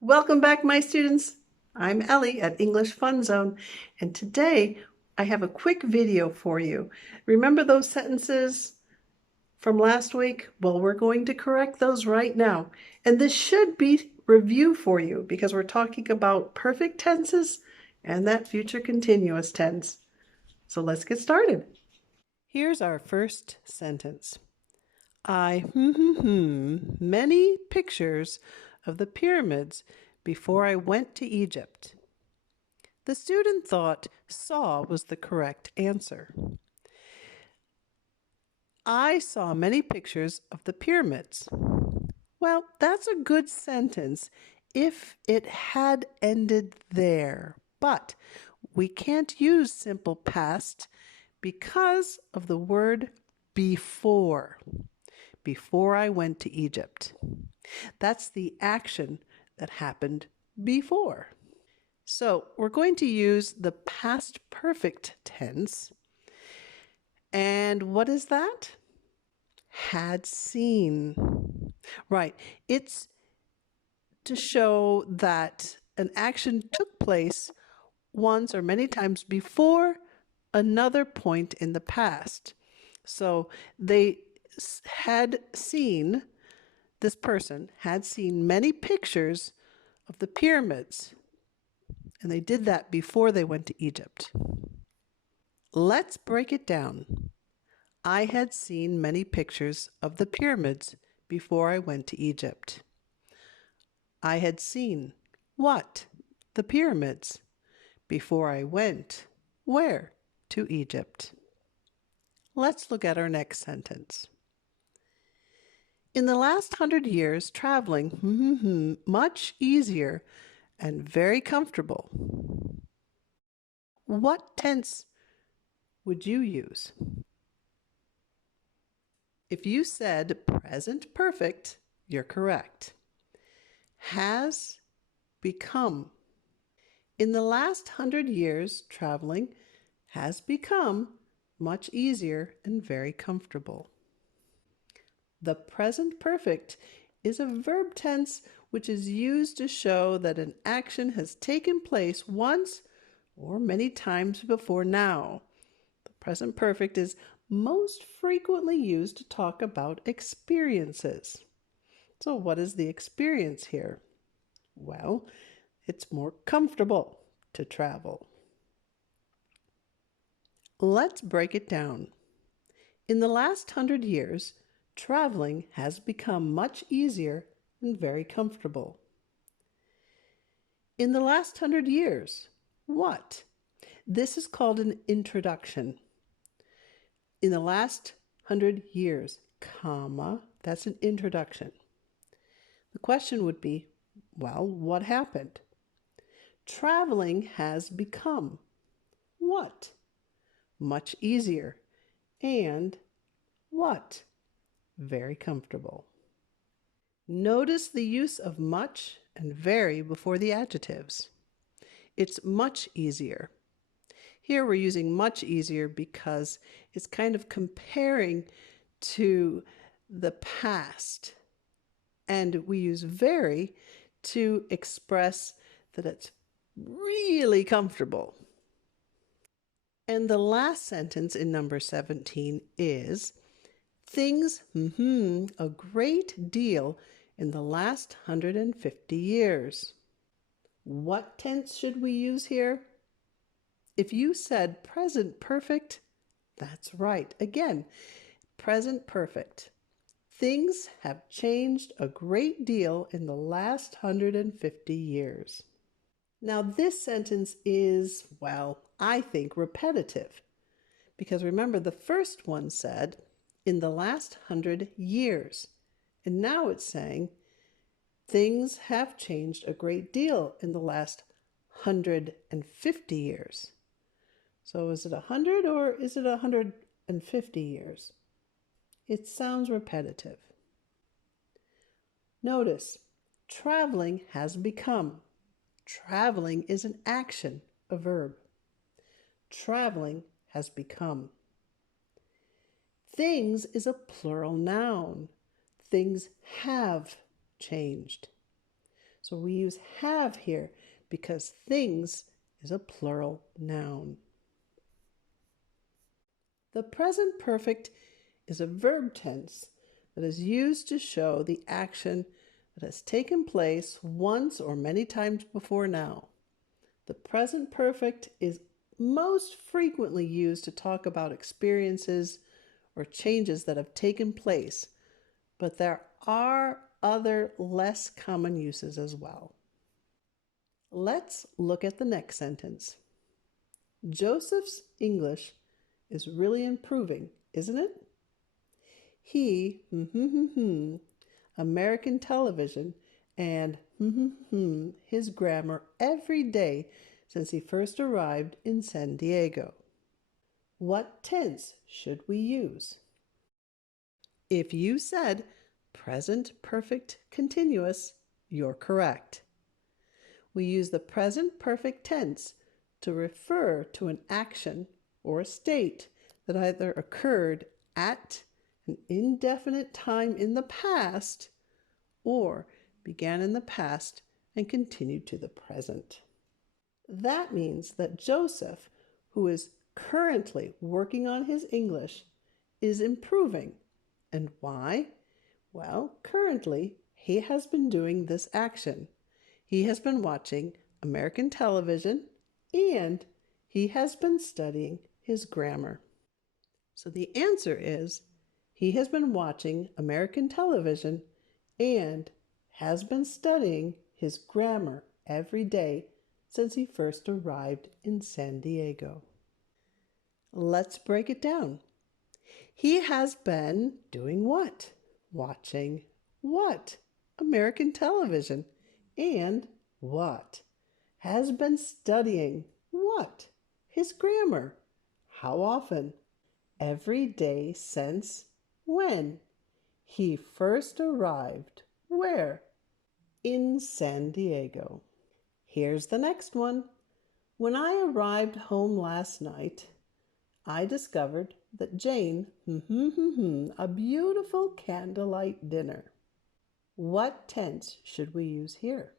Welcome back, my students. I'm Ellie at English Fun Zone, and today I have a quick video for you. Remember those sentences from last week? Well, we're going to correct those right now. And this should be review for you because we're talking about perfect tenses and that future continuous tense. So let's get started. Here's our first sentence. I many pictures of the pyramids before I went to Egypt. The student thought saw was the correct answer. I saw many pictures of the pyramids. Well, that's a good sentence if it had ended there, but we can't use simple past because of the word before. Before I went to Egypt. That's the action that happened before. So we're going to use the past perfect tense. And what is that? Had seen. Right. It's to show that an action took place once or many times before another point in the past. So they had seen, this person had seen many pictures of the pyramids, and they did that before they went to Egypt. Let's break it down. I had seen many pictures of the pyramids before I went to Egypt. I had seen what? The pyramids before I went where? To Egypt. Let's look at our next sentence. In the last 100 years, traveling much easier and very comfortable. What tense would you use? If you said present perfect, you're correct. Has become. In the last 100 years, traveling has become much easier and very comfortable. The present perfect is a verb tense which is used to show that an action has taken place once or many times before now. The present perfect is most frequently used to talk about experiences. So what is the experience here? Well, it's more comfortable to travel. Let's break it down. In the last 100 years, traveling has become much easier and very comfortable. In the last 100 years, what? This is called an introduction. In the last 100 years, comma, that's an introduction. The question would be, well, what happened? Traveling has become what? Much easier. And what? Very comfortable. Notice the use of much and very before the adjectives. It's much easier. Here we're using much easier because it's kind of comparing to the past. And we use very to express that it's really comfortable. And the last sentence in number 17 is, things a great deal in the last 150 years. What tense should we use here? If you said present perfect, that's right. Again, present perfect. Things have changed a great deal in the last 150 years. Now, this sentence is, well, I think repetitive. Because remember, the first one said, in the last 100 years. And now it's saying, things have changed a great deal in the last 150 years. So is it 100 or is it 150 years? It sounds repetitive. Notice, traveling has become. Traveling is an action, a verb. Traveling has become. Things is a plural noun. Things have changed. So we use have here because things is a plural noun. The present perfect is a verb tense that is used to show the action that has taken place once or many times before now. The present perfect is most frequently used to talk about experiences or changes that have taken place, but there are other less common uses as well. Let's look at the next sentence. Joseph's English is really improving, isn't it? He, American television, and his grammar every day since he first arrived in San Diego. What tense should we use? If you said present perfect continuous, you're correct. We use the present perfect tense to refer to an action or a state that either occurred at an indefinite time in the past or began in the past and continued to the present. That means that Joseph, who is currently working on his English, is improving. And why? Well, currently, he has been doing this action. He has been watching American television and he has been studying his grammar. So the answer is he has been watching American television and has been studying his grammar every day since he first arrived in San Diego. Let's break it down. He has been doing what? Watching what? American television. And what? Has been studying what? His grammar. How often? Every day since when? He first arrived. Where? In San Diego. Here's the next one. When I arrived home last night, I discovered that Jane, a beautiful candlelight dinner. What tense should we use here?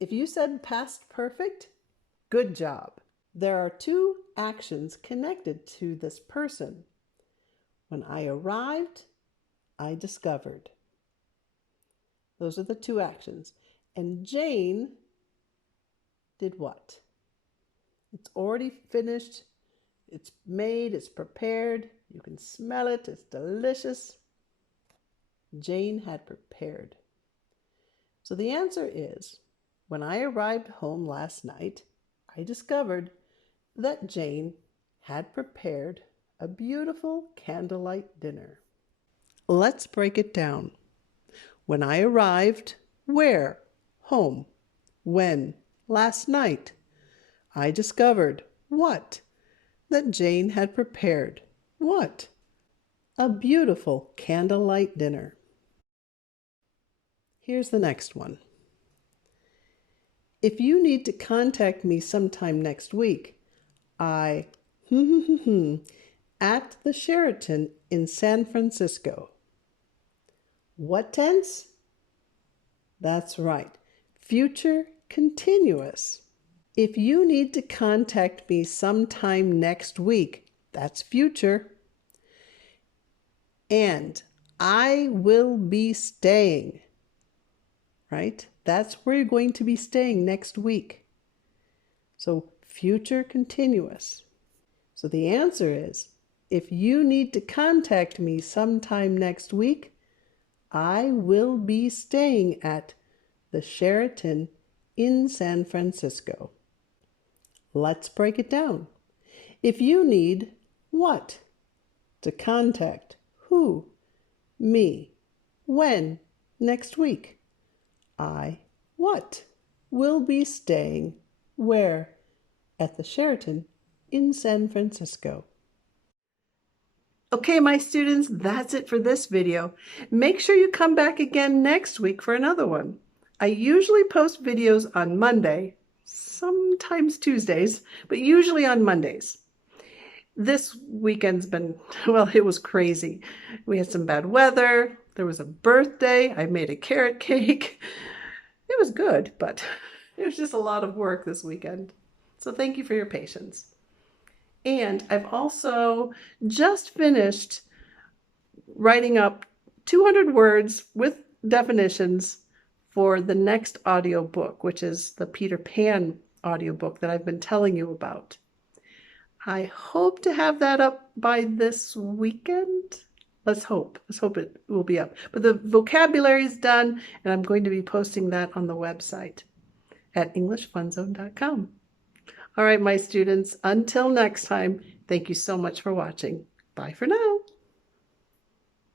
If you said past perfect, good job. There are two actions connected to this person. When I arrived, I discovered. Those are the two actions. And Jane did what? It's already finished. It's made. It's prepared. You can smell it. It's delicious. Jane had prepared. So the answer is, when I arrived home last night, I discovered that Jane had prepared a beautiful candlelight dinner. Let's break it down. When I arrived, where? Home. When? Last night. I discovered what? That Jane had prepared what? A beautiful candlelight dinner. Here's the next one. If you need to contact me sometime next week, I at the Sheraton in San Francisco. What tense? That's right. Future continuous. If you need to contact me sometime next week, that's future. And I will be staying, right? That's where you're going to be staying next week. So future continuous. So the answer is, if you need to contact me sometime next week, I will be staying at the Sheraton in San Francisco. Let's break it down. If you need what? To contact who? Me. When? Next week. I what? Will be staying where? At the Sheraton in San Francisco. Okay, my students, that's it for this video. Make sure you come back again next week for another one. I usually post videos on Monday, sometimes Tuesdays, but usually on Mondays. This weekend's been, well, it was crazy. We had some bad weather. There was a birthday. I made a carrot cake. It was good, but it was just a lot of work this weekend. So thank you for your patience. And I've also just finished writing up 200 words with definitions for the next audiobook, which is the Peter Pan audiobook that I've been telling you about. I hope to have that up by this weekend. Let's hope it will be up. But the vocabulary is done, and I'm going to be posting that on the website at EnglishFunZone.com. All right, my students, until next time, thank you so much for watching. Bye for now.